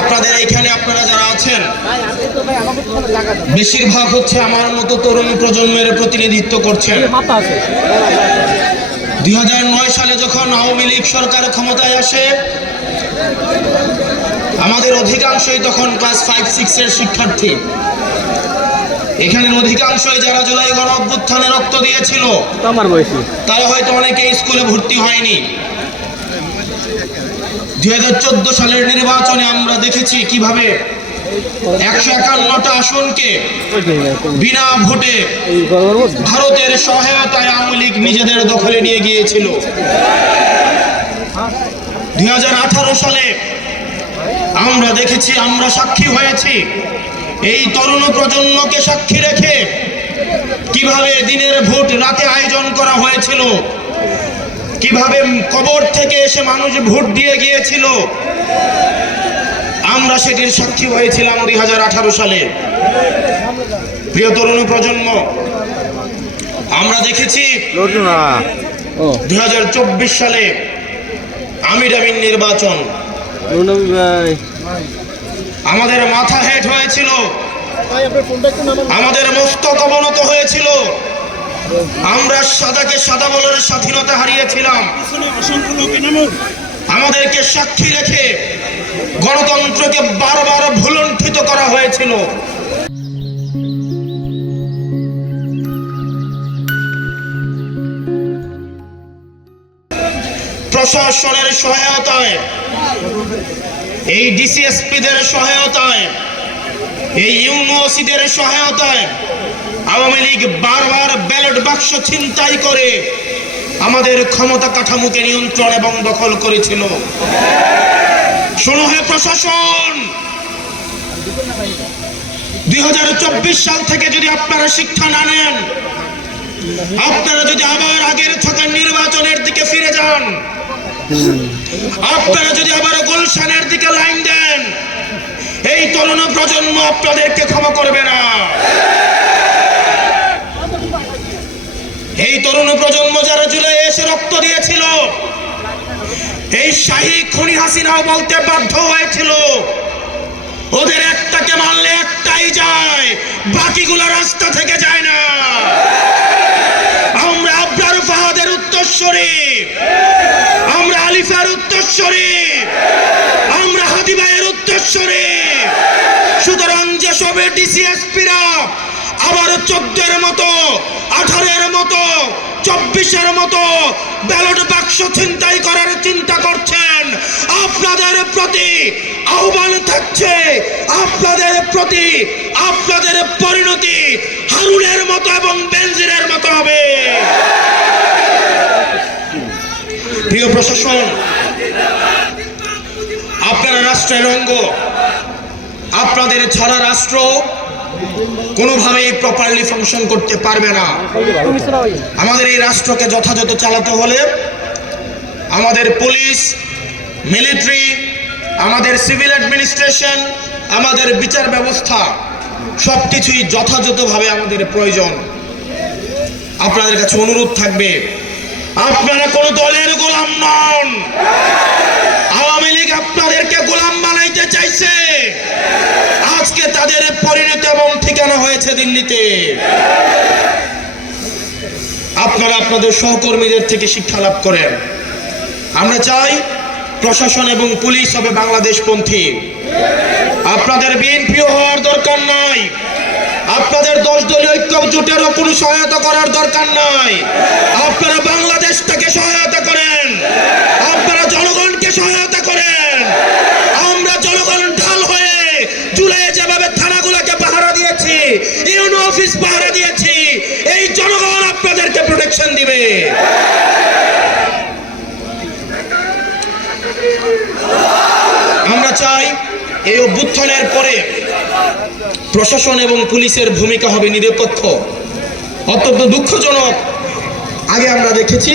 আপনাদের এখানে আপনারা যারা আছেন বেশিরভাগ হচ্ছে আমার মতো তরুণ প্রজন্মের প্রতিনিধিত্ব করছেন। 2009 সালে যখন আওয়ামী লীগ সরকার ক্ষমতায় আসে, আমাদের অধিকাংশই তখন ক্লাস 5-6 এর শিক্ষার্থী। এখানে অধিকাংশই যারা জুলাই গণ অভ্যুত্থানে রক্ত দিয়েছিল তারা হয়তো অনেকে স্কুলে ভর্তি হয়নি। 2014 সালের নির্বাচনে আমরা দেখেছি কিভাবে 151টা আসনকে বিনা ভোটে ভারতের সহায়তায় আওয়ামী লীগ নিজেদের দখলে নিয়ে গিয়েছিল। 2018 সালে আমরা দেখেছি, আমরা সাক্ষী হয়েছি, এই তরুণ প্রজন্মকে সাক্ষী রেখে কিভাবে দিনের ভোট রাতে আয়োজন করা হয়েছিল, কিভাবে কবর থেকে এসে মানুষ ভোট দিয়ে গিয়েছিল। আমরা সেটির সাক্ষী হয়েছিলাম 2018 সালে। প্রিয় তরুণ প্রজন্ম, আমরা দেখেছি 2024 সালে আমিরামিন নির্বাচন, আমাদের মাথা হেট হয়েছিল, আমাদের মস্তক অবনত হয়েছিল, আমরা সাদাকে সাদা বলার স্বাধীনতা হারিয়েছিলাম। আমাদেরকে সাক্ষী রেখে গণতন্ত্রকে বারবার ভুলুণ্ঠিত করা হয়েছিল। প্রশাসনের সহায়তায়, এই ডিসিএসপিদের সহায়তায়, এই ইউনিভার্সিটির সহায়তায় আওয়ামী লীগ বারবার ব্যালট বাক্স ছিনতাই করে আমাদের ক্ষমতা কাঠামোকে নিয়ন্ত্রণ এবং দখল করেছিল। শোনো হে প্রশাসন, 2024 সাল থেকে যদি আপনারা শিক্ষা না নেন, আপনারা যদি আবার আগের থাকা নির্বাচনের দিকে ফিরে যান, আপনারা যদি আবার গুলশানের দিকে লাইন দেন, এই তরুণ প্রজন্ম আপনাদেরকে ক্ষমা করবে না। এই তরুণ প্রজন্ম যারা জুলাই এসে রক্ত দিয়েছিল, এই শাহী খুনি হাসিনাও বলতে বাধ্য হয়েছিল, ওদের একটাকে মারলে একটাই যায়, বাকিগুলো রাস্তা থেকে যায় না। আমরা আবরার ফাহাদের উত্তরসূরি, আমরা আলিফার উত্তরসূরি, আমরা হাদি ভাইয়ের উত্তরসূরি। সুতরাং যেসব ডিসিএসপিরা আবার 14-এর মতো, 18-এর মতো, 24-এর মতো ব্যালট বাক্স ছিনতাই করার চিন্তা করছেন, আপনাদের প্রতি আহ্বান থাকছে, আপনাদের প্রতি আপনাদের পরিণতি হারুনের মতো এবং বেনজিরের মতো হবে। প্রিয় প্রশাসন, আপনারা রাষ্ট্রের অঙ্গ, আপনাদের ছাড়া রাষ্ট্র কোনোভাবেই প্রপারলি ফাংশন করতে পারবে না। আমাদের এই রাষ্ট্রকে যথাযথ চালাতে হলে আমাদের পুলিশ, মিলিটারি, আমাদের সিভিল অ্যাডমিনিস্ট্রেশন, আমাদের বিচার ব্যবস্থা সবকিছুই যথাযথভাবে আমাদের প্রয়োজন। আপনাদের কাছে অনুরোধ থাকবে, আপনারা কোনো দলের গোলাম নন। আওয়ামী লীগ আপনাদেরকে গোলাম বানাইতে চাইছে, আজকে তাদের পরিণতি এবং ঠিকানা হয়েছে দিল্লিতে। আপনারা আপনাদের সহকর্মীদের থেকে শিক্ষা লাভ করেন। আমরা চাই প্রশাসন এবং পুলিশ হবে বাংলাদেশপন্থী। আপনাদের বিএনপিও হওয়ার দরকার নাই, আপনাদের 10 দলীয় ঐক্য জোটেরও কোনো সহায়তা করার দরকার নাই। আপনারা বাংলাদেশটাকে সহায়তা করেন, আপনারা জনগণকে সহায়তা করেন। আমরা জনগণ ঢাল হয়ে জুলাই যেভাবে থানাগুলোকে পাহারা দিয়েছি, ইউনো অফিস পাহারা দিয়েছি, এই জনগণ আপনাদেরকে প্রোটেকশন দিবে। আমরা চাই এই অভ্যুত্থানের পরে প্রশাসন এবং পুলিশের ভূমিকা হবে নিরপেক্ষ। অত্যন্ত দুঃখজনক, আগে আমরা দেখেছি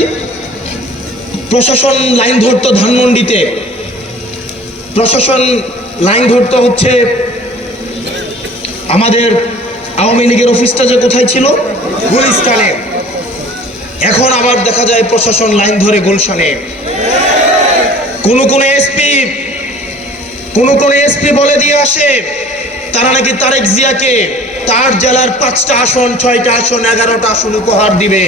প্রশাসন লাইন ধরত ধানমন্ডিতে, প্রশাসন লাইন ধরতে হচ্ছে আমাদের আওয়ামী লীগের অফিসটা যে কোথায় ছিল, গুলিস্তানে। এখন আবার দেখা যায় প্রশাসন লাইন ধরে গুলশানে। কোন এসপি, কোন এসপি বলে দিয়ে আসে তারা নাকি তারেক জিয়াকে তার জেলার 5টা আসন, 6টা আসন, 11টা আসন উপহার দিবে।